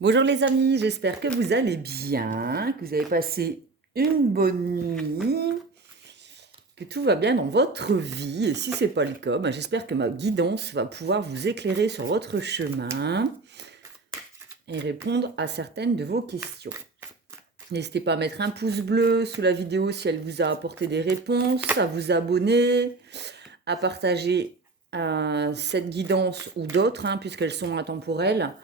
Bonjour les amis, j'espère que vous allez bien, que vous avez passé une bonne nuit, que tout va bien dans votre vie. Et si ce n'est pas le cas, j'espère que ma guidance va pouvoir vous éclairer sur votre chemin et répondre à certaines de vos questions. N'hésitez pas à mettre un pouce bleu sous la vidéo si elle vous a apporté des réponses, à vous abonner, à partager cette guidance ou d'autres, puisqu'elles sont intemporelles,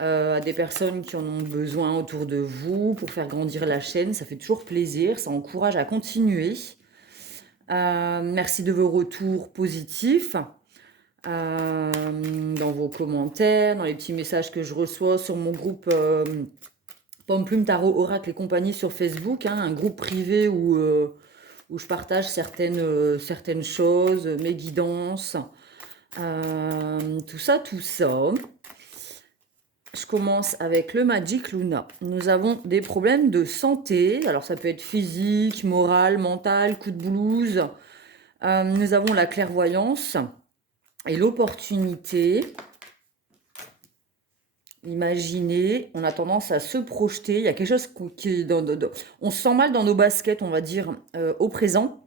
à des personnes qui en ont besoin autour de vous pour faire grandir la chaîne. Ça fait toujours plaisir, ça encourage à continuer. Merci de vos retours positifs dans vos commentaires, dans les petits messages que je reçois sur mon groupe Pomme Plume Tarot Oracle et compagnie sur Facebook, un groupe privé où je partage certaines choses, mes guidances, tout ça, tout ça. Je commence avec le Magic Luna. Nous avons des problèmes de santé. Alors ça peut être physique, moral, mental, coup de blues. Nous avons la clairvoyance et l'opportunité. Imaginez, on a tendance à se projeter. Il y a quelque chose qui est on se sent mal dans nos baskets, on va dire, au présent.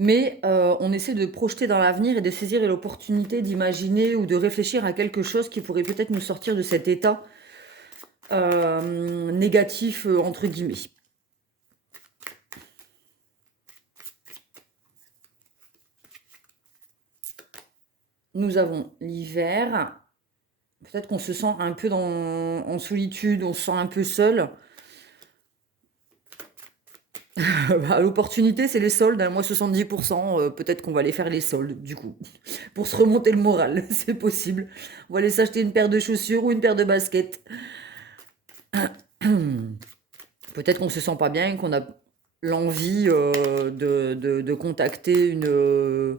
Mais on essaie de projeter dans l'avenir et de saisir l'opportunité d'imaginer ou de réfléchir à quelque chose qui pourrait peut-être nous sortir de cet état négatif, entre guillemets. Nous avons l'hiver. Peut-être qu'on se sent un peu en solitude, on se sent un peu seul. L'opportunité, c'est les soldes. Moi, 70%, peut-être qu'on va aller faire les soldes, du coup. Pour se remonter le moral, c'est possible. On va aller s'acheter une paire de chaussures ou une paire de baskets. Peut-être qu'on se sent pas bien, qu'on a l'envie de contacter une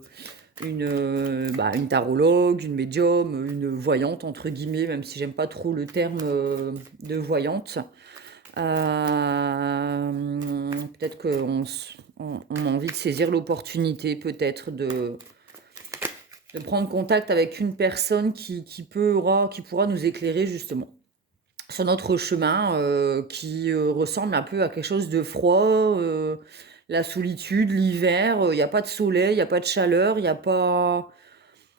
tarologue, une médium, une voyante, entre guillemets, même si j'aime pas trop le terme de voyante. Peut-être qu'on a envie de saisir l'opportunité, peut-être de prendre contact avec une personne qui pourra nous éclairer justement sur notre chemin, qui ressemble un peu à quelque chose de froid, la solitude, l'hiver, il n'y a pas de soleil, il n'y a pas de chaleur, il n'y a pas...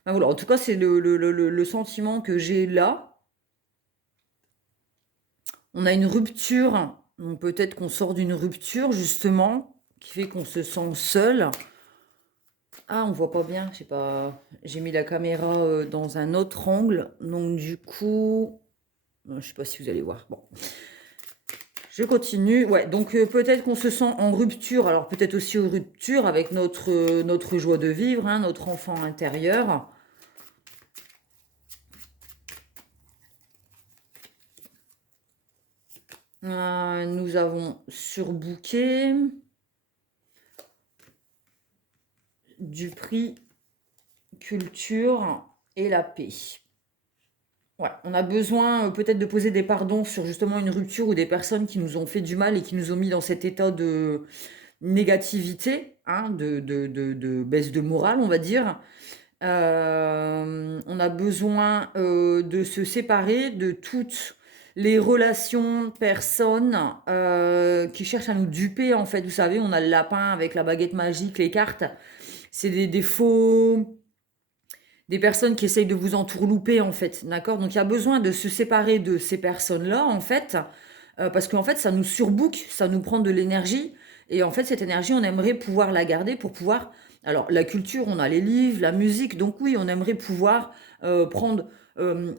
voilà. En tout cas, c'est le sentiment que j'ai là. On a une rupture, donc peut-être qu'on sort d'une rupture justement, qui fait qu'on se sent seul. Ah, on voit pas bien, je sais pas, j'ai mis la caméra dans un autre angle, donc du coup, je sais pas si vous allez voir, bon. Je continue, ouais, donc peut-être qu'on se sent en rupture, alors peut-être aussi en rupture avec notre joie de vivre, notre enfant intérieur. Nous avons surbooké du prix culture et la paix. Ouais, on a besoin peut-être de poser des pardons sur justement une rupture ou des personnes qui nous ont fait du mal et qui nous ont mis dans cet état de négativité, de baisse de morale, on va dire. On a besoin de se séparer de toutes les relations, personnes qui cherchent à nous duper, en fait. Vous savez, on a le lapin avec la baguette magique, les cartes. C'est des faux... Des personnes qui essayent de vous entourlouper, en fait. D'accord? Donc, il y a besoin de se séparer de ces personnes-là, en fait. Parce qu'en fait, ça nous surbook, ça nous prend de l'énergie. Et en fait, cette énergie, on aimerait pouvoir la garder pour pouvoir... Alors, la culture, on a les livres, la musique. Donc oui, on aimerait pouvoir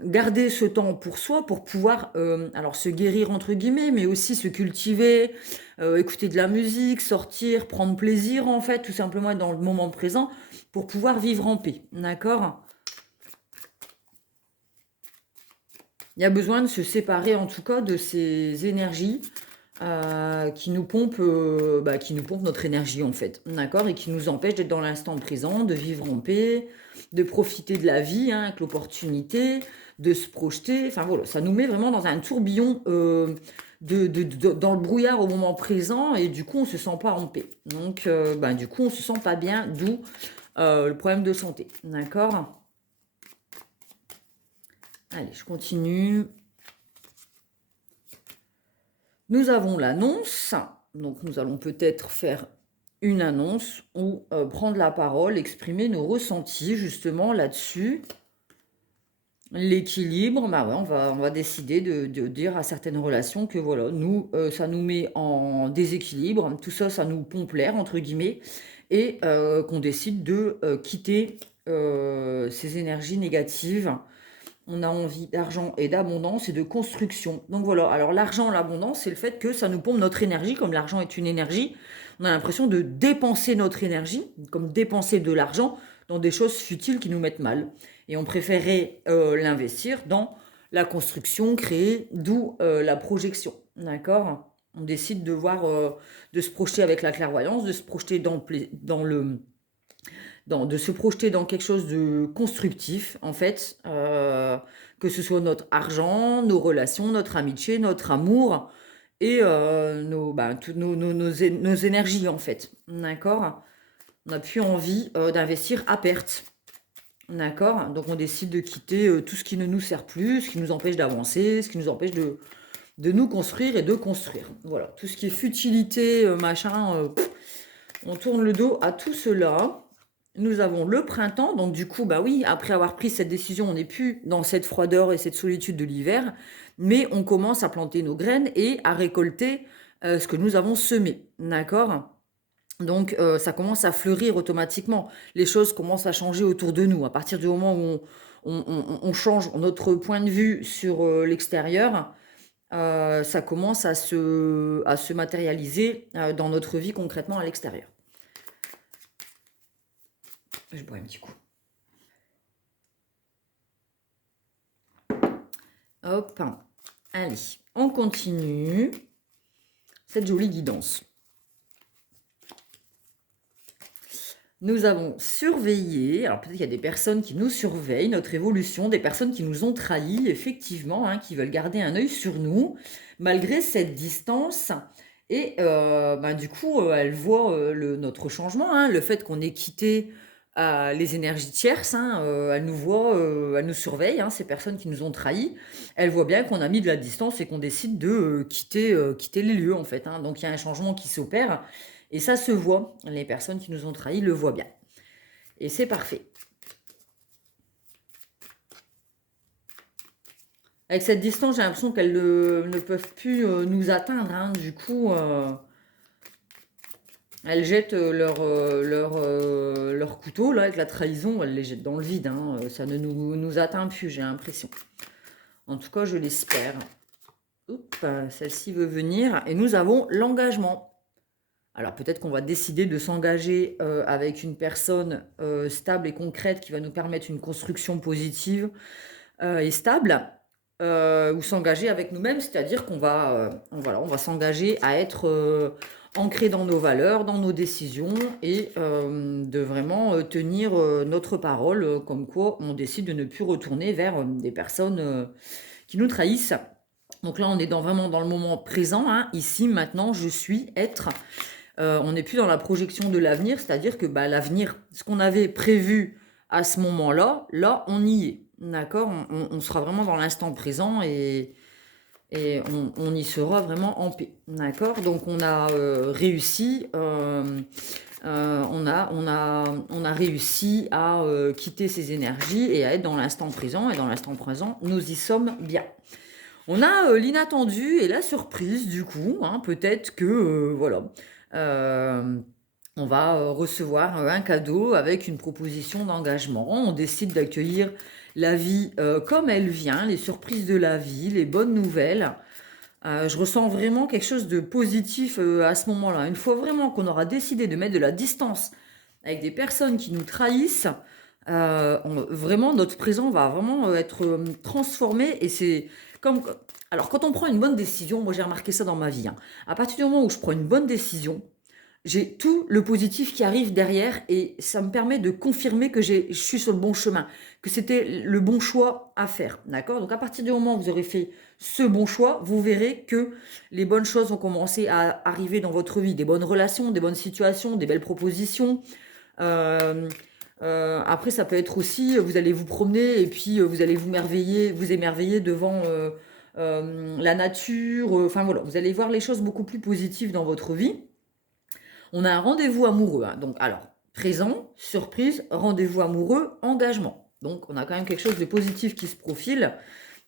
garder ce temps pour soi, pour pouvoir alors se guérir, entre guillemets, mais aussi se cultiver, écouter de la musique, sortir, prendre plaisir, en fait, tout simplement être dans le moment présent pour pouvoir vivre en paix. D'accord? Il y a besoin de se séparer, en tout cas, de ces énergies qui nous pompent notre énergie, en fait. D'accord? Et qui nous empêchent d'être dans l'instant présent, de vivre en paix, de profiter de la vie, avec l'opportunité, de se projeter. Enfin, voilà, ça nous met vraiment dans un tourbillon dans le brouillard au moment présent, et du coup, on se sent pas en paix. Donc, du coup, on se sent pas bien, d'où le problème de santé. D'accord? Allez, je continue. Nous avons l'annonce. Donc, nous allons peut-être faire une annonce ou prendre la parole, exprimer nos ressentis justement là-dessus. L'équilibre, bah ouais, on va décider de dire à certaines relations que voilà, nous, ça nous met en déséquilibre, tout ça, ça nous pompe l'air, entre guillemets, et qu'on décide de quitter ces énergies négatives. On a envie d'argent et d'abondance et de construction. Donc voilà, alors l'argent, l'abondance, c'est le fait que ça nous pompe notre énergie, comme l'argent est une énergie. On a l'impression de dépenser notre énergie, comme dépenser de l'argent dans des choses futiles qui nous mettent mal. Et on préférait l'investir dans la construction créée, d'où la projection. D'accord? On décide de voir, de se projeter avec la clairvoyance, de se projeter de se projeter dans quelque chose de constructif, en fait, que ce soit notre argent, nos relations, notre amitié, notre amour et toutes nos énergies, en fait. D'accord? On n'a plus envie d'investir à perte. D'accord? Donc on décide de quitter tout ce qui ne nous sert plus, ce qui nous empêche d'avancer, ce qui nous empêche de nous construire et de construire. Voilà, tout ce qui est futilité, on tourne le dos à tout cela. Nous avons le printemps, donc du coup, bah oui, après avoir pris cette décision, on n'est plus dans cette froideur et cette solitude de l'hiver, mais on commence à planter nos graines et à récolter ce que nous avons semé. D'accord? Donc, ça commence à fleurir automatiquement. Les choses commencent à changer autour de nous. À partir du moment où on change notre point de vue sur l'extérieur, ça commence à se matérialiser dans notre vie concrètement à l'extérieur. Je bois un petit coup. Hop, allez, on continue cette jolie guidance. Nous avons surveillé, alors peut-être qu'il y a des personnes qui nous surveillent, notre évolution, des personnes qui nous ont trahis, effectivement, hein, qui veulent garder un œil sur nous, malgré cette distance. Et du coup, elles voient notre changement, hein, le fait qu'on ait quitté les énergies tierces, hein, elles nous voient, elles nous surveillent, hein, ces personnes qui nous ont trahis. Elles voient bien qu'on a mis de la distance et qu'on décide de quitter les lieux, en fait. Hein. Donc il y a un changement qui s'opère. Et ça se voit, les personnes qui nous ont trahis le voient bien. Et c'est parfait. Avec cette distance, j'ai l'impression qu'elles ne peuvent plus nous atteindre. Hein. Du coup, elles jettent leur couteau là, avec la trahison, elles les jettent dans le vide. Hein. Ça ne nous atteint plus, j'ai l'impression. En tout cas, je l'espère. Celle-ci veut venir. Et nous avons l'engagement. Alors peut-être qu'on va décider de s'engager avec une personne stable et concrète qui va nous permettre une construction positive et stable, ou s'engager avec nous-mêmes, c'est-à-dire qu'on va, on va s'engager à être ancré dans nos valeurs, dans nos décisions et de vraiment tenir notre parole, comme quoi on décide de ne plus retourner vers des personnes qui nous trahissent. Donc là, on est vraiment dans le moment présent, hein, ici, maintenant, je suis, être. On n'est plus dans la projection de l'avenir, c'est-à-dire que l'avenir, ce qu'on avait prévu à ce moment-là, là, on y est. D'accord? On sera vraiment dans l'instant présent et on y sera vraiment en paix. D'accord? Donc, on a réussi. On a réussi à quitter ces énergies et à être dans l'instant présent. Et dans l'instant présent, nous y sommes bien. On a l'inattendu et la surprise, du coup. Hein, peut-être que, voilà. On va recevoir un cadeau avec une proposition d'engagement. On décide d'accueillir la vie comme elle vient, les surprises de la vie, les bonnes nouvelles. Je ressens vraiment quelque chose de positif à ce moment-là. Une fois vraiment qu'on aura décidé de mettre de la distance avec des personnes qui nous trahissent, vraiment notre présent va vraiment être transformé et c'est comme... Alors quand on prend une bonne décision, moi j'ai remarqué ça dans ma vie, hein. À partir du moment où je prends une bonne décision, j'ai tout le positif qui arrive derrière et ça me permet de confirmer que je suis sur le bon chemin, que c'était le bon choix à faire. D'accord? Donc à partir du moment où vous aurez fait ce bon choix, vous verrez que les bonnes choses vont commencer à arriver dans votre vie, des bonnes relations, des bonnes situations, des belles propositions. Après, ça peut être aussi, vous allez vous promener et puis vous allez vous émerveiller devant la nature, enfin voilà, vous allez voir les choses beaucoup plus positives dans votre vie. On a un rendez-vous amoureux, hein, donc alors, présent, surprise, rendez-vous amoureux, engagement. Donc on a quand même quelque chose de positif qui se profile,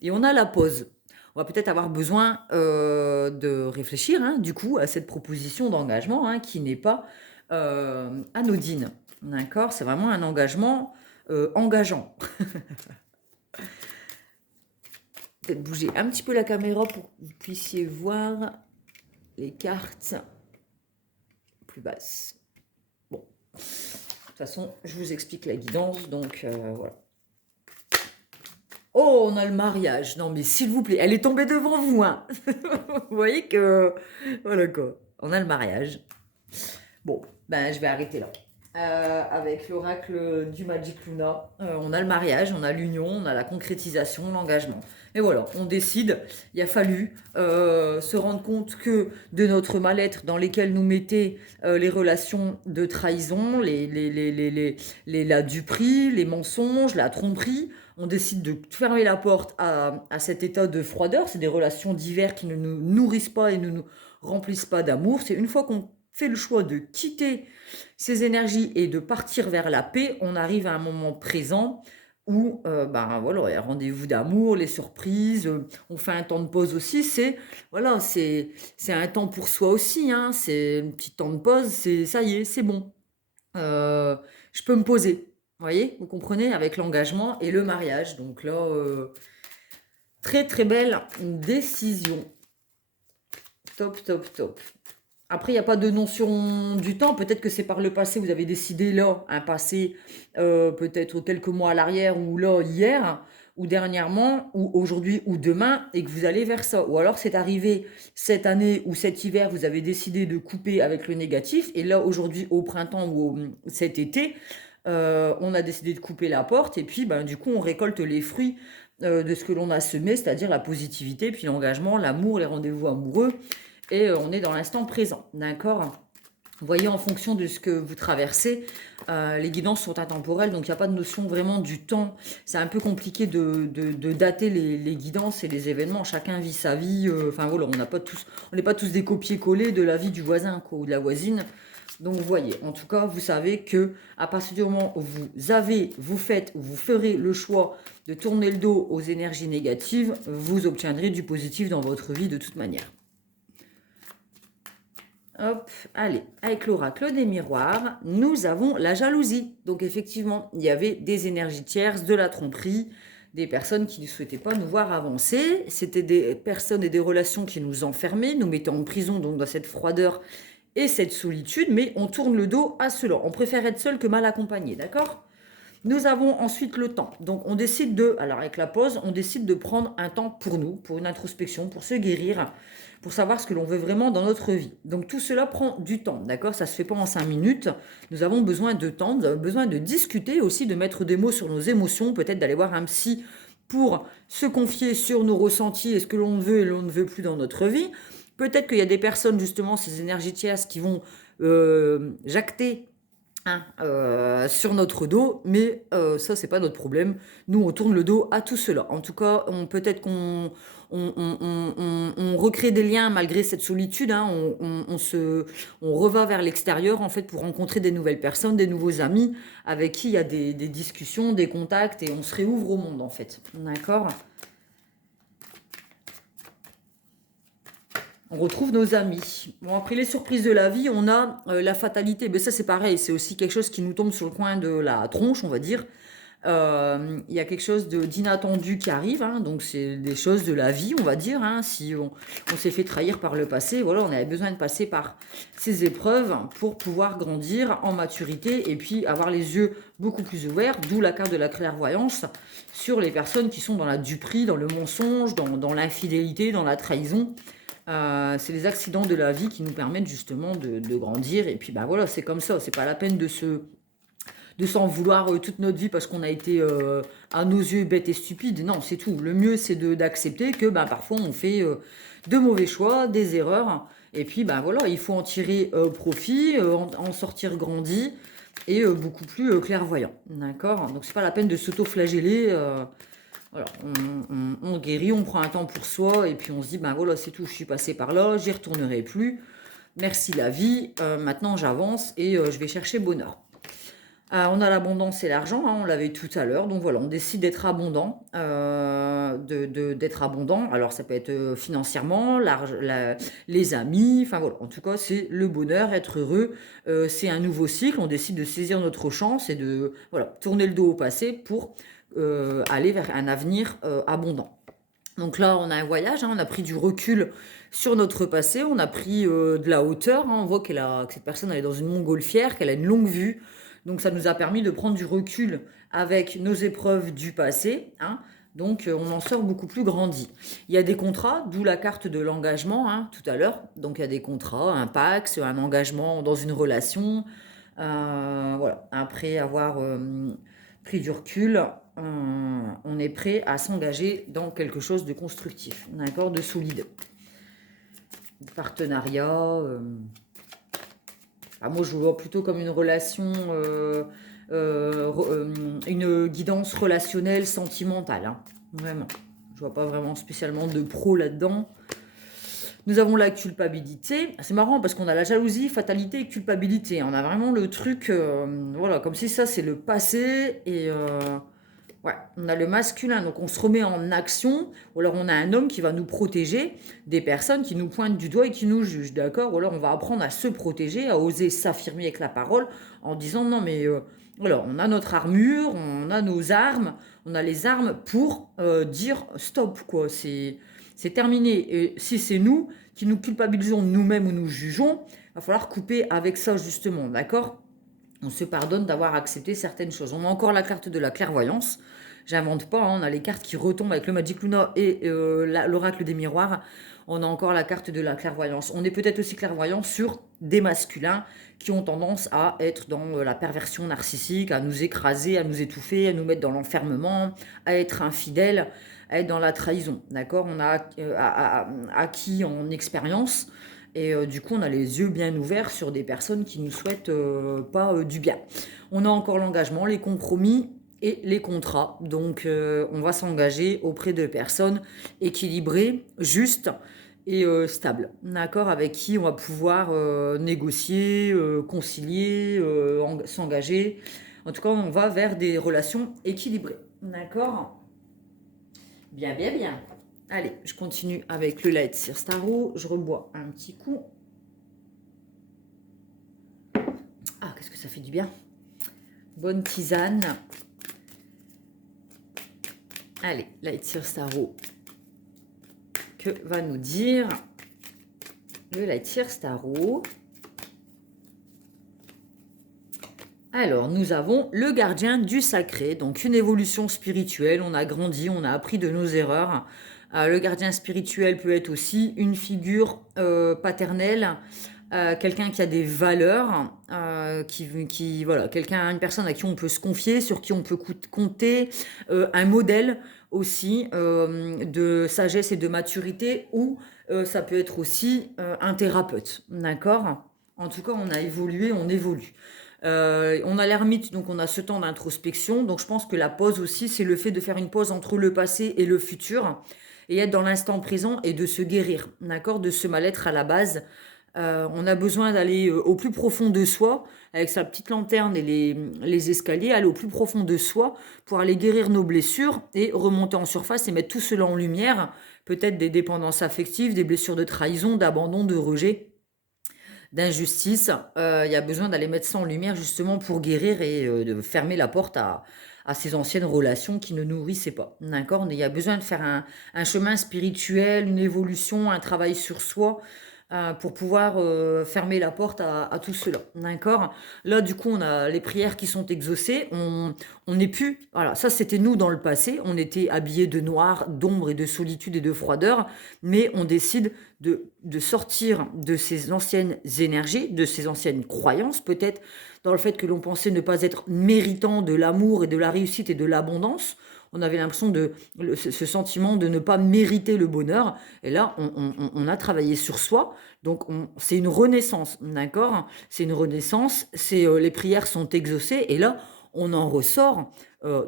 et on a la pause. On va peut-être avoir besoin de réfléchir, hein, du coup, à cette proposition d'engagement, hein, qui n'est pas anodine. D'accord? C'est vraiment un engagement engageant. Peut-être bouger un petit peu la caméra pour que vous puissiez voir les cartes plus basses. Bon, de toute façon, je vous explique la guidance, donc voilà. Oh, on a le mariage. Non, mais s'il vous plaît, elle est tombée devant vous, hein. Vous voyez que... Voilà quoi. On a le mariage. Bon, ben je vais arrêter là. Avec l'oracle du Magic Luna, on a le mariage, on a l'union, on a la concrétisation, l'engagement. Et voilà, on décide. Il a fallu se rendre compte que de notre mal-être dans lesquels nous mettaient les relations de trahison, la duperie, les mensonges, la tromperie, on décide de fermer la porte à cet état de froideur. C'est des relations diverses qui ne nous nourrissent pas et ne nous remplissent pas d'amour. C'est une fois qu'on fait le choix de quitter ces énergies et de partir vers la paix, on arrive à un moment présent où ben voilà, il y a rendez-vous d'amour, les surprises, on fait un temps de pause aussi, voilà, c'est un temps pour soi aussi, hein, c'est un petit temps de pause, c'est ça y est, c'est bon. Euh, je peux me poser. Vous voyez, vous comprenez, avec l'engagement et le mariage. Donc là, très très belle décision. Top, top, top. Après, il n'y a pas de notion du temps. Peut-être que c'est par le passé, vous avez décidé là, un passé peut-être quelques mois à l'arrière, ou là, hier, ou dernièrement, ou aujourd'hui, ou demain, et que vous allez vers ça. Ou alors, c'est arrivé cette année ou cet hiver, vous avez décidé de couper avec le négatif, et là, aujourd'hui, au printemps ou cet été, on a décidé de couper la porte, et puis, ben, du coup, on récolte les fruits de ce que l'on a semé, c'est-à-dire la positivité, puis l'engagement, l'amour, les rendez-vous amoureux, et on est dans l'instant présent, d'accord? Vous voyez, en fonction de ce que vous traversez, les guidances sont intemporelles, donc il n'y a pas de notion vraiment du temps. C'est un peu compliqué de dater les guidances et les événements. Chacun vit sa vie. Enfin voilà, on n'est pas tous des copier-coller de la vie du voisin quoi, ou de la voisine. Donc vous voyez, en tout cas, vous savez que à partir du moment où vous faites ou vous ferez le choix de tourner le dos aux énergies négatives, vous obtiendrez du positif dans votre vie de toute manière. Hop, allez, avec l'oracle des miroirs, nous avons la jalousie. Donc effectivement, il y avait des énergies tierces, de la tromperie, des personnes qui ne souhaitaient pas nous voir avancer. C'était des personnes et des relations qui nous enfermaient, nous mettaient en prison donc dans cette froideur et cette solitude, mais on tourne le dos à cela. On préfère être seul que mal accompagné, d'accord? Nous avons ensuite le temps. Donc on décide alors avec la pause, on décide de prendre un temps pour nous, pour une introspection, pour se guérir, pour savoir ce que l'on veut vraiment dans notre vie. Donc tout cela prend du temps, d'accord? Ça ne se fait pas en 5 minutes. Nous avons besoin de temps, nous avons besoin de discuter aussi, de mettre des mots sur nos émotions, peut-être d'aller voir un psy pour se confier sur nos ressentis et ce que l'on veut et l'on ne veut plus dans notre vie. Peut-être qu'il y a des personnes, justement, ces énergies tierces qui vont jacter, hein, sur notre dos, mais ça, c'est pas notre problème. Nous, on tourne le dos à tout cela. En tout cas, peut-être qu'on on recrée des liens malgré cette solitude. Hein, on reva vers l'extérieur, en fait, pour rencontrer des nouvelles personnes, des nouveaux amis, avec qui il y a des discussions, des contacts, et on se réouvre au monde, en fait. D'accord ? On retrouve nos amis. Bon, après les surprises de la vie, on a la fatalité. Mais ça, c'est pareil. C'est aussi quelque chose qui nous tombe sur le coin de la tronche, on va dire. Il y a quelque chose d'inattendu qui arrive. Hein, donc, c'est des choses de la vie, on va dire. Hein, si on s'est fait trahir par le passé, voilà, on avait besoin de passer par ces épreuves pour pouvoir grandir en maturité et puis avoir les yeux beaucoup plus ouverts. D'où la carte de la clairvoyance sur les personnes qui sont dans la duperie, dans le mensonge, dans l'infidélité, dans la trahison. C'est les accidents de la vie qui nous permettent justement de grandir. Et puis ben voilà, c'est comme ça. C'est pas la peine de s'en vouloir toute notre vie parce qu'on a été à nos yeux bête et stupide. Non, c'est tout. Le mieux, c'est d'accepter que ben, parfois on fait de mauvais choix, des erreurs. Et puis ben voilà, il faut en tirer profit, en sortir grandi et beaucoup plus clairvoyant. D'accord? Donc c'est pas la peine de s'auto-flageller. Voilà, on guérit, on prend un temps pour soi et puis on se dit, ben voilà, c'est tout, je suis passé par là, j'y retournerai plus. Merci la vie, maintenant j'avance et je vais chercher bonheur. On a l'abondance et l'argent, hein, on l'avait tout à l'heure. Donc voilà, on décide d'être abondant, d'être abondant. Alors ça peut être financièrement, les amis, enfin voilà. En tout cas, c'est le bonheur, être heureux. C'est un nouveau cycle. On décide de saisir notre chance et de voilà tourner le dos au passé pour aller vers un avenir abondant. Donc là, on a un voyage, hein, on a pris du recul sur notre passé, on a pris de la hauteur, hein, on voit que cette personne elle est dans une montgolfière, qu'elle a une longue vue. Donc ça nous a permis de prendre du recul avec nos épreuves du passé. Hein. Donc on en sort beaucoup plus grandi. Il y a des contrats, d'où la carte de l'engagement hein, tout à l'heure. Donc il y a des contrats, un pax, un engagement dans une relation. Voilà. Après avoir pris du recul, on est prêt à s'engager dans quelque chose de constructif, d'accord, de solide. Partenariat. Moi, je le vois plutôt comme une relation, une guidance relationnelle, sentimentale. Hein, vraiment. Je vois pas vraiment spécialement de pro là-dedans. Nous avons la culpabilité. C'est marrant parce qu'on a la jalousie, fatalité et culpabilité. On a vraiment le truc, voilà, comme si ça c'est le passé et ouais, on a le masculin, donc on se remet en action, ou alors on a un homme qui va nous protéger des personnes qui nous pointent du doigt et qui nous jugent, d'accord? Ou alors on va apprendre à se protéger, à oser s'affirmer avec la parole en disant non mais voilà, on a notre armure, on a nos armes, on a les armes pour dire stop quoi, c'est terminé. Et si c'est nous qui nous culpabilisons nous-mêmes ou nous jugeons, il va falloir couper avec ça justement, d'accord? On se pardonne d'avoir accepté certaines choses. On a encore la carte de la clairvoyance. J'invente pas, hein, on a les cartes qui retombent avec le Magic Luna et l'oracle des miroirs. On a encore la carte de la clairvoyance. On est peut-être aussi clairvoyant sur des masculins qui ont tendance à être dans la perversion narcissique, à nous écraser, à nous étouffer, à nous mettre dans l'enfermement, à être infidèles, à être dans la trahison. D'accord? On a acquis en expérience. Et du coup, on a les yeux bien ouverts sur des personnes qui nous souhaitent pas du bien. On a encore l'engagement, les compromis et les contrats. Donc, on va s'engager auprès de personnes équilibrées, justes et stables. D'accord? Avec qui on va pouvoir négocier, concilier, s'engager. En tout cas, on va vers des relations équilibrées. D'accord? Bien, bien, bien. Allez, je continue avec le Light Seer Starro. Je rebois un petit coup. Ah, qu'est-ce que ça fait du bien. Bonne tisane. Allez, Light Seer Starro. Que va nous dire le Light Seer Starro? Alors, nous avons le gardien du sacré, donc une évolution spirituelle. On a grandi, on a appris de nos erreurs. Le gardien spirituel peut être aussi une figure paternelle, quelqu'un qui a des valeurs, voilà, une personne à qui on peut se confier, sur qui on peut compter, un modèle aussi de sagesse et de maturité, ou ça peut être aussi un thérapeute, d'accord? En tout cas, on a évolué, on évolue. On a l'ermite, donc on a ce temps d'introspection. Donc je pense que la pause aussi, c'est le fait de faire une pause entre le passé et le futur et être dans l'instant présent et de se guérir, d'accord, de ce mal-être à la base. On a besoin d'aller au plus profond de soi, avec sa petite lanterne et les escaliers, aller au plus profond de soi pour aller guérir nos blessures et remonter en surface et mettre tout cela en lumière, peut-être des dépendances affectives, des blessures de trahison, d'abandon, de rejet, d'injustice. Il y a besoin d'aller mettre ça en lumière justement pour guérir et de fermer la porte à ces anciennes relations qui ne nourrissaient pas. D'accord? Il y a besoin de faire un chemin spirituel, une évolution, un travail sur soi pour pouvoir fermer la porte à tout cela. D'accord? Là, du coup, on a les prières qui sont exaucées. On n'est plus... Voilà, ça, c'était nous dans le passé. On était habillés de noir, d'ombre et de solitude et de froideur. Mais on décide de sortir de ces anciennes énergies, de ces anciennes croyances, peut-être dans le fait que l'on pensait ne pas être méritant de l'amour et de la réussite et de l'abondance. On avait l'impression ce sentiment de ne pas mériter le bonheur. Et là, on a travaillé sur soi. Donc, c'est une renaissance, d'accord? C'est une renaissance. Les prières sont exaucées. Et là, on en ressort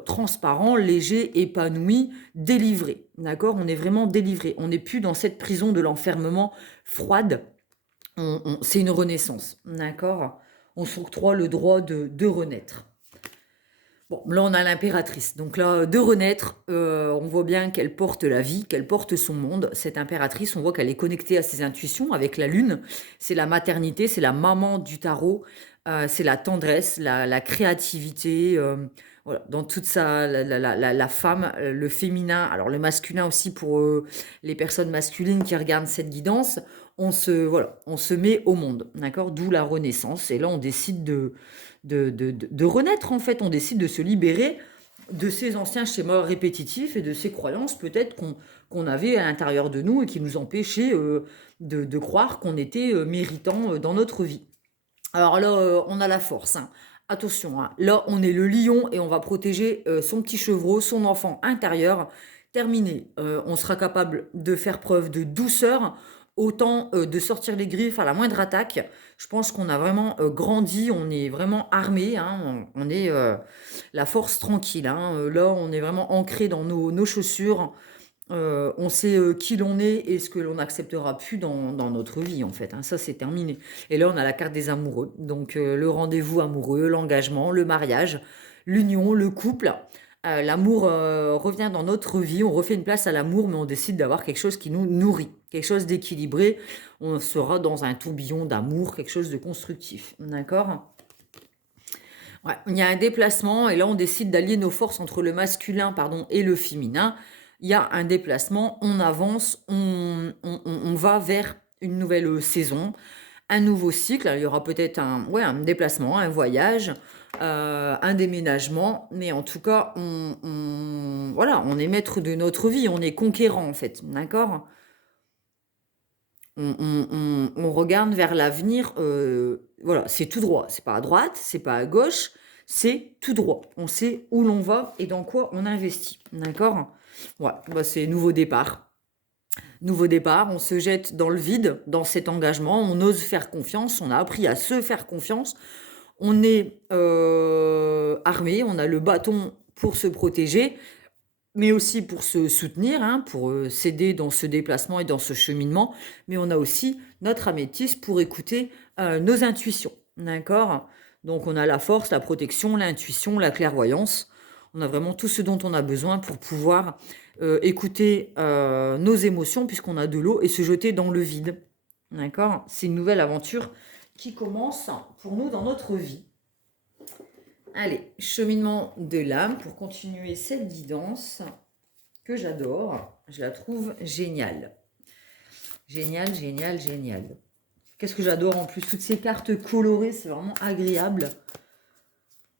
transparent, léger, épanoui, délivré. D'accord? On est vraiment délivré. On n'est plus dans cette prison de l'enfermement froide. C'est une renaissance. D'accord? On s'octroie le droit de renaître. Bon, là, on a l'impératrice. Donc là, de renaître, on voit bien qu'elle porte la vie, qu'elle porte son monde. Cette impératrice, on voit qu'elle est connectée à ses intuitions avec la lune. C'est la maternité, c'est la maman du tarot. C'est la tendresse, la créativité. Voilà, dans toute la femme, le féminin, alors le masculin aussi pour les personnes masculines qui regardent cette guidance. Voilà, on se met au monde, d'accord? D'où la renaissance. Et là, on décide de renaître, en fait. On décide de se libérer de ces anciens schémas répétitifs et de ces croyances peut-être qu'on avait à l'intérieur de nous et qui nous empêchaient de croire qu'on était méritant dans notre vie. Alors là, on a la force, hein. Attention, hein. Là, on est le lion et on va protéger son petit chevreau, son enfant intérieur. Terminé. On sera capable de faire preuve de douceur, autant de sortir les griffes à la moindre attaque. Je pense qu'on a vraiment grandi, on est vraiment armé, hein. On est la force tranquille, hein. Là, on est vraiment ancré dans nos chaussures. On sait qui l'on est et ce que l'on n'acceptera plus dans notre vie, en fait, hein. Ça, c'est terminé. Et là, on a la carte des amoureux. Donc, le rendez-vous amoureux, l'engagement, le mariage, l'union, le couple. L'amour revient dans notre vie. On refait une place à l'amour, mais on décide d'avoir quelque chose qui nous nourrit, quelque chose d'équilibré. On sera dans un tourbillon d'amour, quelque chose de constructif. D'accord? Ouais, il y a un déplacement et là, on décide d'allier nos forces entre le masculin, pardon, et le féminin. Il y a un déplacement, on avance, on va vers une nouvelle saison, un nouveau cycle. Il y aura peut-être un déplacement, un voyage, un déménagement, mais en tout cas, voilà, on est maître de notre vie, on est conquérant en fait, d'accord? On regarde vers l'avenir, voilà, c'est tout droit, c'est pas à droite, c'est pas à gauche, c'est tout droit. On sait où l'on va et dans quoi on investit, d'accord? Ouais, bah c'est nouveau départ. Nouveau départ, on se jette dans le vide, dans cet engagement, on ose faire confiance, on a appris à se faire confiance, on est armé, on a le bâton pour se protéger, mais aussi pour se soutenir, hein, pour s'aider dans ce déplacement et dans ce cheminement, mais on a aussi notre améthyste pour écouter nos intuitions, d'accord? Donc on a la force, la protection, l'intuition, la clairvoyance. On a vraiment tout ce dont on a besoin pour pouvoir écouter nos émotions puisqu'on a de l'eau et se jeter dans le vide, d'accord? C'est une nouvelle aventure qui commence pour nous dans notre vie. Allez, cheminement de l'âme pour continuer cette guidance que j'adore. Je la trouve géniale. Génial, génial, génial. Qu'est-ce que j'adore en plus, toutes ces cartes colorées, c'est vraiment agréable.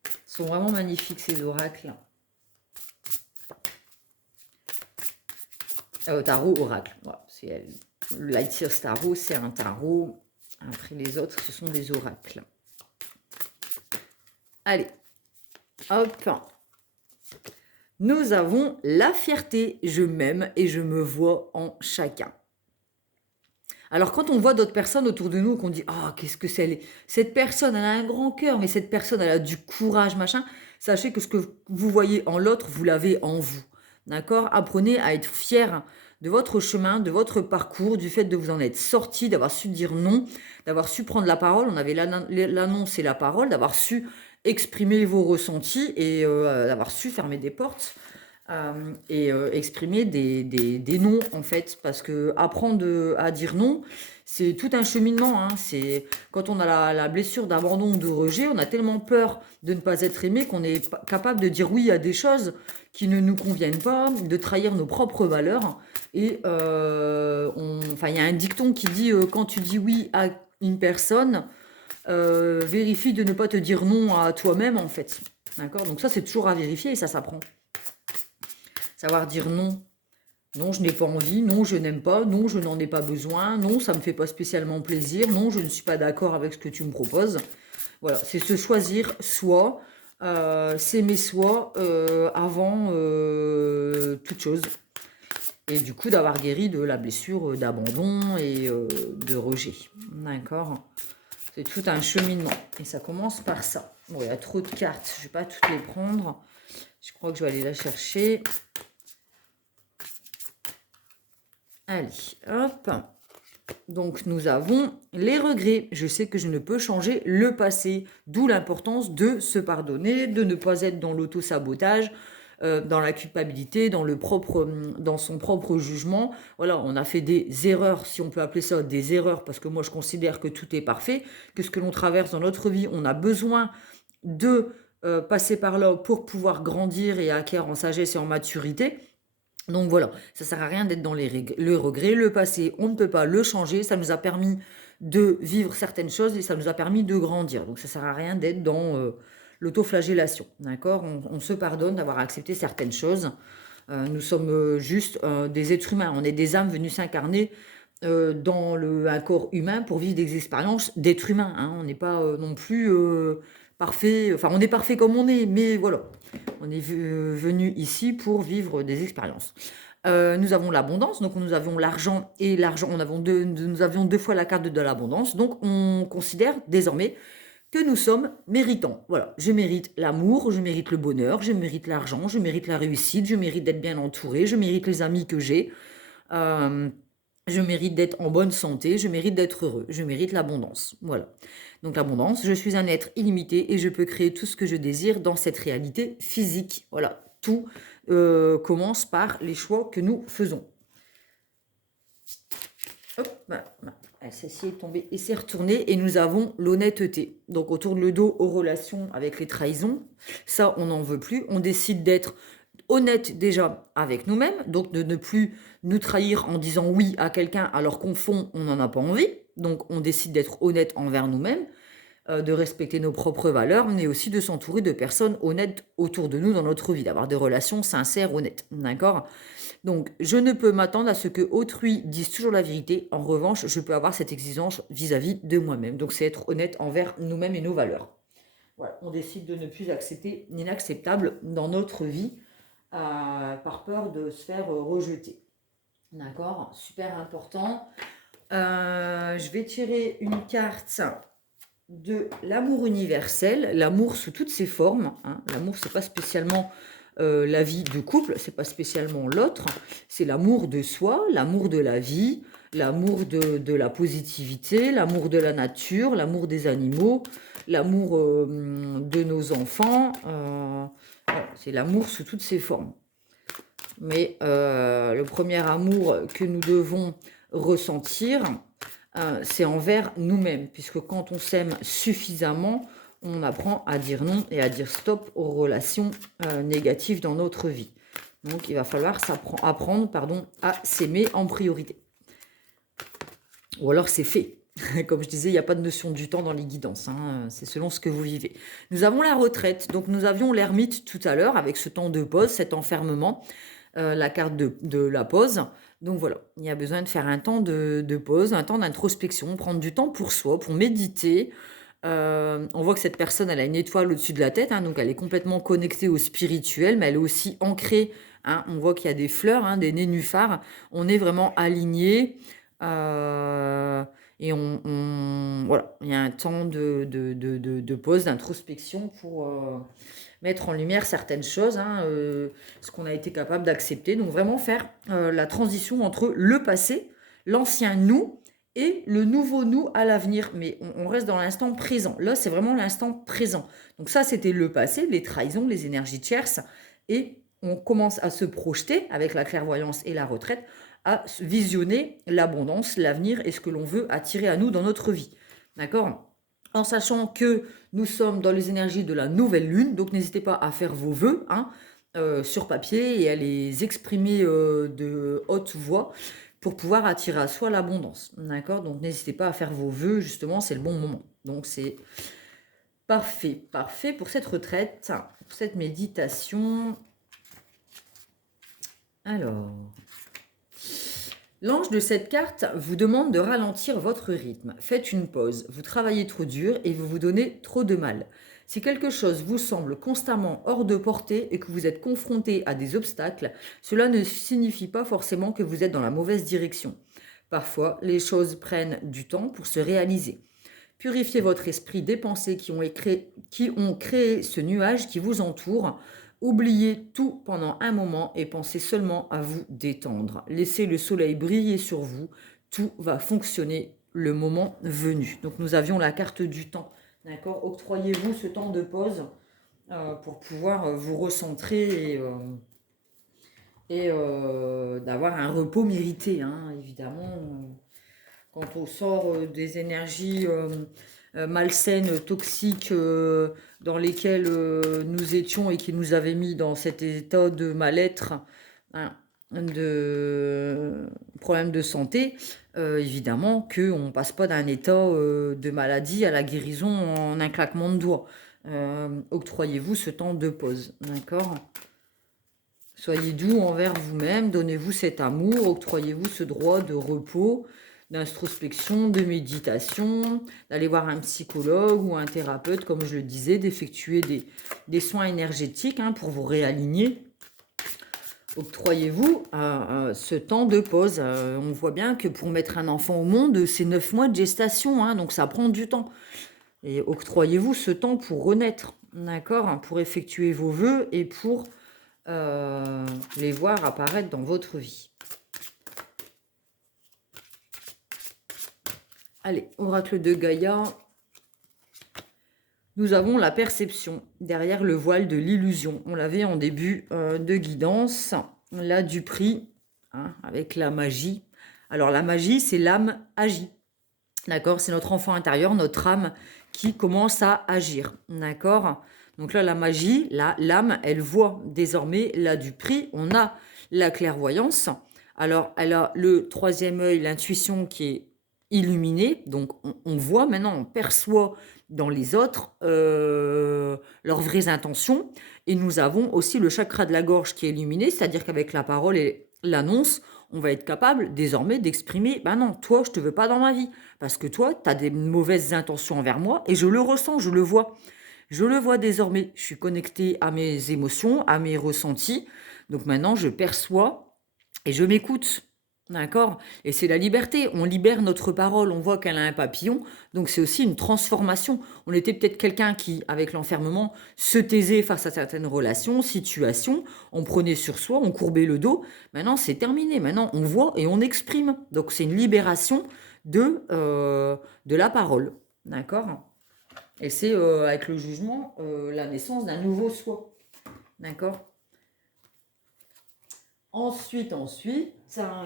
Ils sont vraiment magnifiques ces oracles. Tarot, oracle. Voilà, le Light Years Tarot, c'est un tarot. Après les autres, ce sont des oracles. Allez, hop. Nous avons la fierté. Je m'aime et je me vois en chacun. Alors quand on voit d'autres personnes autour de nous, qu'on dit « Ah, qu'est-ce que c'est? Cette personne, elle a un grand cœur, mais cette personne, elle a du courage, machin. » Sachez que ce que vous voyez en l'autre, vous l'avez en vous. D'accord? Apprenez à être fier de votre chemin, de votre parcours, du fait de vous en être sorti, d'avoir su dire non, d'avoir su prendre la parole. On avait l'annonce et la parole, d'avoir su exprimer vos ressentis et d'avoir su fermer des portes. Et exprimer des noms en fait, parce que apprendre à dire non, c'est tout un cheminement, hein. C'est quand on a la blessure d'abandon ou de rejet, on a tellement peur de ne pas être aimé qu'on est capable de dire oui à des choses qui ne nous conviennent pas, de trahir nos propres valeurs. Et enfin, il y a un dicton qui dit quand tu dis oui à une personne, vérifie de ne pas te dire non à toi-même en fait. D'accord? Donc ça, c'est toujours à vérifier et ça s'apprend. Savoir dire non. Non, je n'ai pas envie. Non, je n'aime pas. Non, je n'en ai pas besoin. Non, ça ne me fait pas spécialement plaisir. Non, je ne suis pas d'accord avec ce que tu me proposes. Voilà, c'est se choisir soi, s'aimer soi avant toute chose. Et du coup, d'avoir guéri de la blessure d'abandon et de rejet. D'accord? C'est tout un cheminement. Et ça commence par ça. Bon, il y a trop de cartes. Je ne vais pas toutes les prendre. Je crois que je vais aller la chercher. Allez, hop. Donc, nous avons les regrets. Je sais que je ne peux changer le passé, d'où l'importance de se pardonner, de ne pas être dans l'auto-sabotage, dans la culpabilité, dans son propre jugement. Voilà, on a fait des erreurs, si on peut appeler ça des erreurs, parce que moi, je considère que tout est parfait, que ce que l'on traverse dans notre vie, on a besoin de passer par là pour pouvoir grandir et acquérir en sagesse et en maturité. Donc voilà, ça sert à rien d'être dans le regret. Le passé, on ne peut pas le changer. Ça nous a permis de vivre certaines choses et ça nous a permis de grandir. Donc ça sert à rien d'être dans l'autoflagellation. D'accord, on se pardonne d'avoir accepté certaines choses. Nous sommes juste des êtres humains. On est des âmes venues s'incarner dans un corps humain pour vivre des expériences d'êtres humains. Hein. On n'est pas non plus parfait. Enfin, on est parfait comme on est, mais voilà. On est venu ici pour vivre des expériences. Nous avons l'abondance, donc nous avons l'argent et l'argent. Nous avions deux fois la carte de l'abondance, donc on considère désormais que nous sommes méritants. Voilà, je mérite l'amour, je mérite le bonheur, je mérite l'argent, je mérite la réussite, je mérite d'être bien entouré, je mérite les amis que j'ai, je mérite d'être en bonne santé, je mérite d'être heureux, je mérite l'abondance. Voilà. Donc l'abondance, je suis un être illimité et je peux créer tout ce que je désire dans cette réalité physique. Voilà, tout commence par les choix que nous faisons. Hop, celle-ci est tombée et s'est retournée et nous avons l'honnêteté. Donc autour de le dos aux relations avec les trahisons, ça on n'en veut plus. On décide d'être honnête déjà avec nous-mêmes, donc de ne plus nous trahir en disant oui à quelqu'un alors qu'au fond on n'en a pas envie. Donc on décide d'être honnête envers nous-mêmes, de respecter nos propres valeurs, mais aussi de s'entourer de personnes honnêtes autour de nous dans notre vie, d'avoir des relations sincères, honnêtes. D'accord ? Donc, je ne peux m'attendre à ce que autrui dise toujours la vérité. En revanche, je peux avoir cette exigence vis-à-vis de moi-même. Donc, c'est être honnête envers nous-mêmes et nos valeurs. Voilà, on décide de ne plus accepter l'inacceptable dans notre vie par peur de se faire rejeter. D'accord ? Super important. Je vais tirer une carte de l'amour universel, l'amour sous toutes ses formes. Hein. L'amour, c'est pas spécialement la vie de couple, c'est pas spécialement l'autre, c'est l'amour de soi, l'amour de la vie, l'amour de la positivité, l'amour de la nature, l'amour des animaux, l'amour de nos enfants. Voilà, c'est l'amour sous toutes ses formes. Mais le premier amour que nous devons ressentir, c'est envers nous-mêmes, puisque quand on s'aime suffisamment, on apprend à dire non et à dire stop aux relations négatives dans notre vie. Donc, il va falloir apprendre à s'aimer en priorité. Ou alors, c'est fait. Comme je disais, il n'y a pas de notion du temps dans les guidances. Hein. C'est selon ce que vous vivez. Nous avons la retraite. Donc, nous avions l'ermite tout à l'heure avec ce temps de pause, cet enfermement, la carte de la pause. Donc voilà, il y a besoin de faire un temps de pause, un temps d'introspection, prendre du temps pour soi, pour méditer. On voit que cette personne, elle a une étoile au-dessus de la tête, hein, donc elle est complètement connectée au spirituel, mais elle est aussi ancrée. Hein, on voit qu'il y a des fleurs, hein, des nénuphars. On est vraiment aligné. Et voilà, il y a un temps de pause, d'introspection pour mettre en lumière certaines choses, hein, ce qu'on a été capable d'accepter. Donc vraiment faire la transition entre le passé, l'ancien nous, et le nouveau nous à l'avenir. Mais on reste dans l'instant présent. Là, c'est vraiment l'instant présent. Donc ça, c'était le passé, les trahisons, les énergies tierces. Et on commence à se projeter avec la clairvoyance et la retraite, à visionner l'abondance, l'avenir et ce que l'on veut attirer à nous dans notre vie. D'accord ? En sachant que nous sommes dans les énergies de la nouvelle lune, donc n'hésitez pas à faire vos vœux hein, sur papier et à les exprimer de haute voix pour pouvoir attirer à soi l'abondance. D'accord ? Donc n'hésitez pas à faire vos vœux, justement, c'est le bon moment. Donc c'est parfait pour cette retraite, pour cette méditation. Alors... L'ange de cette carte vous demande de ralentir votre rythme. Faites une pause. Vous travaillez trop dur et vous vous donnez trop de mal. Si quelque chose vous semble constamment hors de portée et que vous êtes confronté à des obstacles, cela ne signifie pas forcément que vous êtes dans la mauvaise direction. Parfois, les choses prennent du temps pour se réaliser. Purifiez votre esprit des pensées qui ont créé ce nuage qui vous entoure. Oubliez tout pendant un moment et pensez seulement à vous détendre. Laissez le soleil briller sur vous. Tout va fonctionner le moment venu. Donc nous avions la carte du temps. D'accord? Octroyez-vous ce temps de pause pour pouvoir vous recentrer et d'avoir un repos mérité, hein, évidemment. Quand on sort des énergies malsaines, toxiques, dans lesquelles nous étions et qui nous avaient mis dans cet état de mal-être, hein, de problème de santé, évidemment qu'on ne passe pas d'un état de maladie à la guérison en un claquement de doigts. Octroyez-vous ce temps de pause, d'accord? Soyez doux envers vous-même, donnez-vous cet amour, octroyez-vous ce droit de repos, d'introspection, de méditation, d'aller voir un psychologue ou un thérapeute, comme je le disais, d'effectuer des soins énergétiques hein, pour vous réaligner. Octroyez-vous ce temps de pause. On voit bien que pour mettre un enfant au monde, c'est 9 mois de gestation, hein, donc ça prend du temps. Et octroyez-vous ce temps pour renaître, d'accord, pour effectuer vos vœux et pour les voir apparaître dans votre vie. Allez, oracle de Gaïa. Nous avons la perception derrière le voile de l'illusion. On l'avait en début de guidance. Là, du prix, hein, avec la magie. Alors, la magie, c'est l'âme agie. D'accord? C'est notre enfant intérieur, notre âme qui commence à agir. D'accord? Donc là, la magie, l'âme, elle voit désormais là du prix. On a la clairvoyance. Alors, elle a le troisième œil, l'intuition qui est illuminée. Donc, on voit maintenant, on perçoit dans les autres leurs vraies intentions. Et nous avons aussi le chakra de la gorge qui est illuminé, c'est-à-dire qu'avec la parole et l'annonce, on va être capable désormais d'exprimer, ben non, toi, je te veux pas dans ma vie. Parce que toi, tu as des mauvaises intentions envers moi et je le ressens, je le vois. Je le vois désormais. Je suis connectée à mes émotions, à mes ressentis. Donc maintenant, je perçois et je m'écoute. D'accord? Et c'est la liberté. On libère notre parole. On voit qu'elle a un papillon. Donc c'est aussi une transformation. On était peut-être quelqu'un qui, avec l'enfermement, se taisait face à certaines relations, situations. On prenait sur soi, on courbait le dos. Maintenant, c'est terminé. Maintenant, on voit et on exprime. Donc c'est une libération de la parole. D'accord? Et c'est avec le jugement la naissance d'un nouveau soi. D'accord? Ensuite,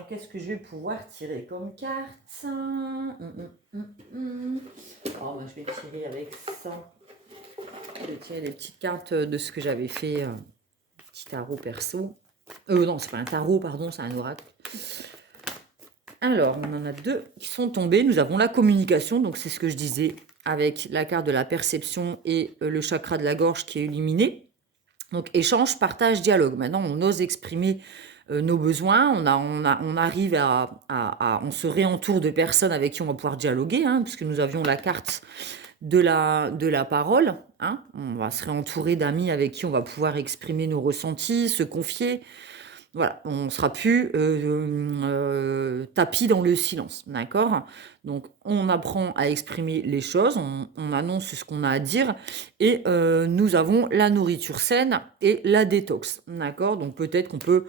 qu'est-ce que je vais pouvoir tirer comme carte? Oh, bah, je vais tirer avec ça. Je vais tirer les petites cartes de ce que j'avais fait. Petit tarot perso. Non, c'est pas un tarot, pardon, c'est un oracle. Alors, on en a deux qui sont tombés. Nous avons la communication, donc c'est ce que je disais, avec la carte de la perception et le chakra de la gorge qui est illuminé. Donc, échange, partage, dialogue. Maintenant, on ose exprimer nos besoins. On arrive on se réentoure de personnes avec qui on va pouvoir dialoguer, hein, puisque nous avions la carte de la parole. Hein. On va se réentourer d'amis avec qui on va pouvoir exprimer nos ressentis, se confier. Voilà, on ne sera plus tapis dans le silence, d'accord? Donc, on apprend à exprimer les choses, on annonce ce qu'on a à dire, et nous avons la nourriture saine et la détox, d'accord? Donc, peut-être qu'on peut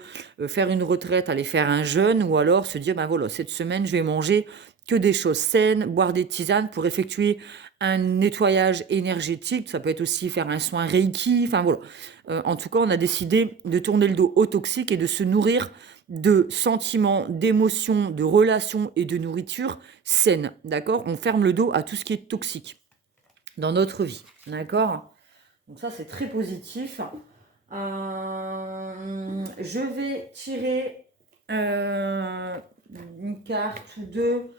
faire une retraite, aller faire un jeûne, ou alors se dire, ben voilà, cette semaine, je vais manger que des choses saines, boire des tisanes pour effectuer un nettoyage énergétique. Ça peut être aussi faire un soin Reiki, enfin voilà. En tout cas, on a décidé de tourner le dos au toxique et de se nourrir de sentiments, d'émotions, de relations et de nourriture saine, d'accord? On ferme le dos à tout ce qui est toxique dans notre vie, d'accord? Donc ça, c'est très positif. Je vais tirer une carte ou deux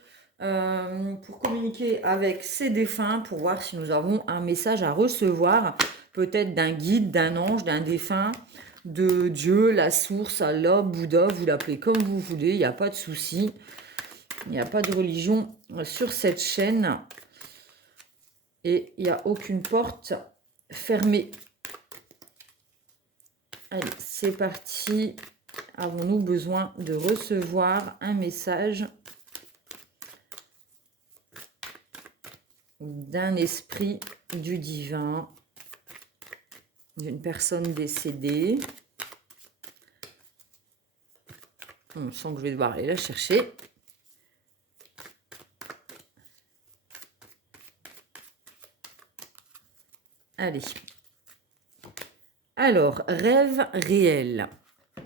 pour communiquer avec ces défunts, pour voir si nous avons un message à recevoir, peut-être d'un guide, d'un ange, d'un défunt, de Dieu, la source, Allah, Bouddha, vous l'appelez comme vous voulez, il n'y a pas de souci. Il n'y a pas de religion sur cette chaîne. Et il n'y a aucune porte fermée. Allez, c'est parti. Avons-nous besoin de recevoir un message d'un esprit du divin d'une personne décédée. On sent que je vais devoir aller la chercher. Allez. Alors, rêve réel.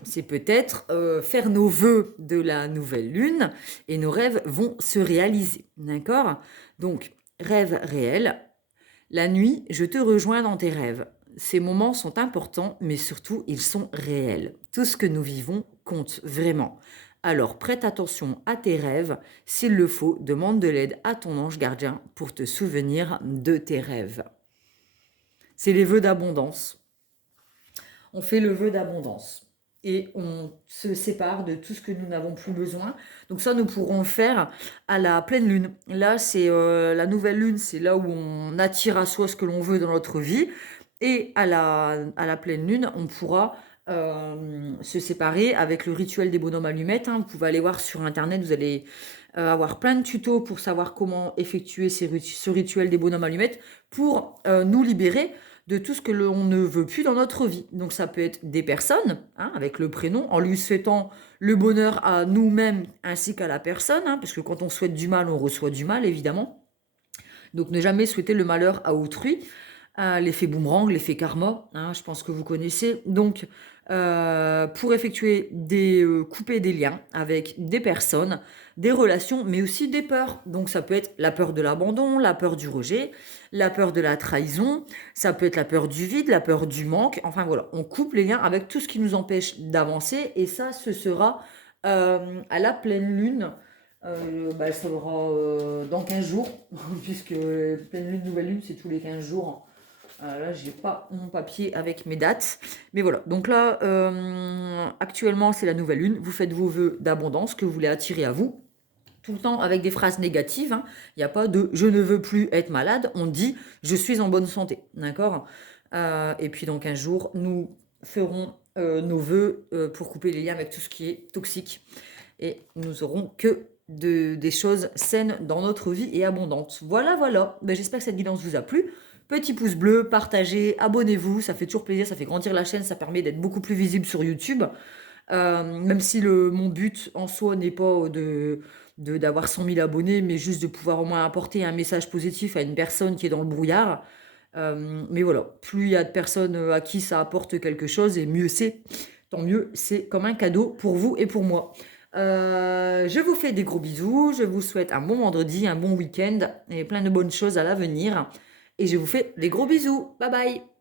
C'est peut-être faire nos vœux de la nouvelle lune et nos rêves vont se réaliser. D'accord? Donc, rêve réel. La nuit, je te rejoins dans tes rêves. Ces moments sont importants, mais surtout, ils sont réels. Tout ce que nous vivons compte vraiment. Alors, prête attention à tes rêves. S'il le faut, demande de l'aide à ton ange gardien pour te souvenir de tes rêves. C'est les vœux d'abondance. On fait le vœu d'abondance et on se sépare de tout ce que nous n'avons plus besoin. Donc ça, nous pourrons le faire à la pleine lune. Là, c'est la nouvelle lune, c'est là où on attire à soi ce que l'on veut dans notre vie. Et à la pleine lune, on pourra se séparer avec le rituel des bonhommes allumettes. Hein. Vous pouvez aller voir sur Internet, vous allez avoir plein de tutos pour savoir comment effectuer ce rituel des bonhommes allumettes pour nous libérer de tout ce que l'on ne veut plus dans notre vie. Donc ça peut être des personnes, hein, avec le prénom, en lui souhaitant le bonheur à nous-mêmes ainsi qu'à la personne, hein, parce que quand on souhaite du mal, on reçoit du mal, évidemment. Donc ne jamais souhaiter le malheur à autrui. L'effet boomerang, l'effet karma, hein, je pense que vous connaissez. Donc, pour effectuer couper des liens avec des personnes, des relations, mais aussi des peurs. Donc, ça peut être la peur de l'abandon, la peur du rejet, la peur de la trahison, ça peut être la peur du vide, la peur du manque. Enfin, voilà, on coupe les liens avec tout ce qui nous empêche d'avancer. Et ça, ce sera à la pleine lune. Ça sera dans 15 jours, puisque pleine lune, nouvelle lune, c'est tous les 15 jours. Là, j'ai pas mon papier avec mes dates. Mais voilà. Donc là, actuellement, c'est la nouvelle lune. Vous faites vos vœux d'abondance que vous voulez attirer à vous. Tout le temps avec des phrases négatives. Hein. Il n'y a pas de « je ne veux plus être malade ». On dit « je suis en bonne santé ». D'accord. Et puis dans 15 jours, nous ferons nos vœux pour couper les liens avec tout ce qui est toxique. Et nous aurons que des choses saines dans notre vie et abondantes. Voilà, voilà. Ben, j'espère que cette guidance vous a plu. Petit pouce bleu, partagez, abonnez-vous, ça fait toujours plaisir, ça fait grandir la chaîne, ça permet d'être beaucoup plus visible sur YouTube. Même si mon but en soi n'est pas d'avoir 100 000 abonnés, mais juste de pouvoir au moins apporter un message positif à une personne qui est dans le brouillard. Mais voilà, plus il y a de personnes à qui ça apporte quelque chose, et mieux c'est. Tant mieux, c'est comme un cadeau pour vous et pour moi. Je vous fais des gros bisous, je vous souhaite un bon vendredi, un bon week-end et plein de bonnes choses à l'avenir. Et je vous fais des gros bisous. Bye bye.